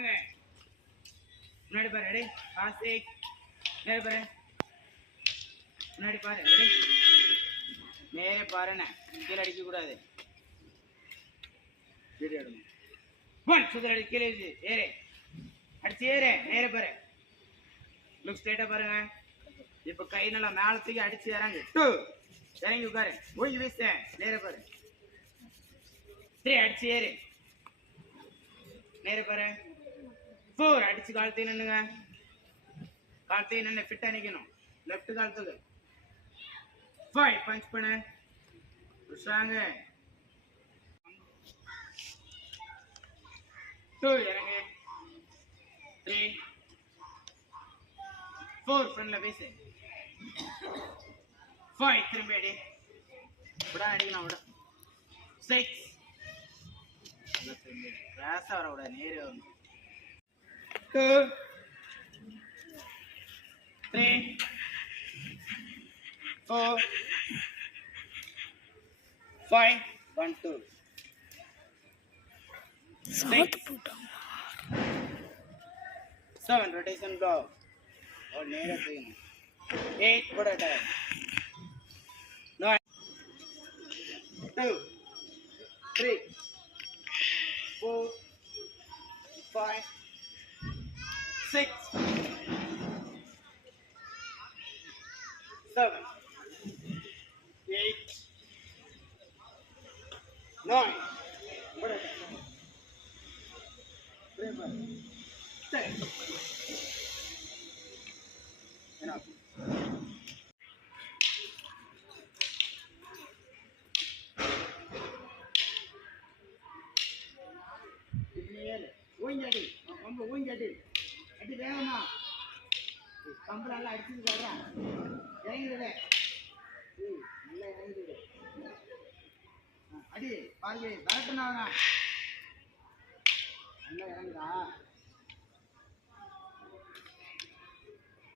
வாங்க முன்னாடி பாரு ரெடி ஆசிக் நேரே பாரு முன்னாடி பாரு ரெடி நேரே பாருண்ணே கீழே அடிக்க கூடாது வீடியோ எடுங்க ஒன் சுதர் அடி கீழே ஏறு அடிச்சு ஏறு நேரே பாரு லுக் ஸ்ட்ரைட்டா பாருங்க இப்ப கை நல்லா மேல தூக்கி அடிச்சு இறங்கு இறங்கி உட்காரு ஓய்வு வீச நேரே பாரு த்ரீ அடிச்சு ஏறு நேரே பாரு ஃபோர் அடிச்சு காலத்தையும் நின்னுங்க காலத்தையும் நின்று ஃபிட்டா நிக்கணும் லெஃப்ட் காலத்துக்கு ஃபைவ் பஞ்ச் பண்ணு புஷாங்க டூ இறங்கு த்ரீ ஃபோர் ஃப்ரண்ட்ல பேசு ஃபைவ் திரும்பி அடி விடா அடிக்கலாம் விட சிக்ஸ் கிராஸா வரக்கூடாது நேரு வரணும் 2 3 4 5 1 2 7 rotation go और नेरा देना 8 बड़ा टायर 9 2 3 4 5 6 7 8 9 बड़ा टायर 10 enough ஓய்ஞ்சடி ரொம்ப ஓய்ஞ்சடி அடி வேகமா கம்பளெல்லாம் அடிச்சுட்டு வர்றேன் இறங்கிடுதே நல்லா இறங்கிடுது அடி பாருங்க வரட்டுனாங்க நல்லா இறங்குதா